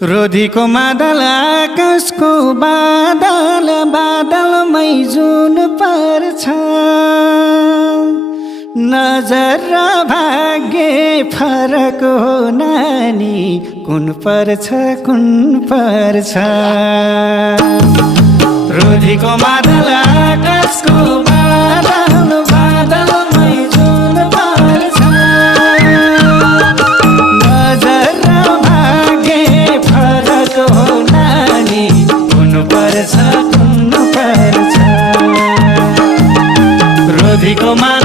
रोधीको मादल आकाशको बादल बादलमै जुन पर्छ नजर र भाग्य फरक हो नानी कुन पर्छ रोधीको मादल आकाशको बादल बादलमै जुन पर्छ नजर र भाग्य फरक हो नानी कुन पर्छ रोधीको मादल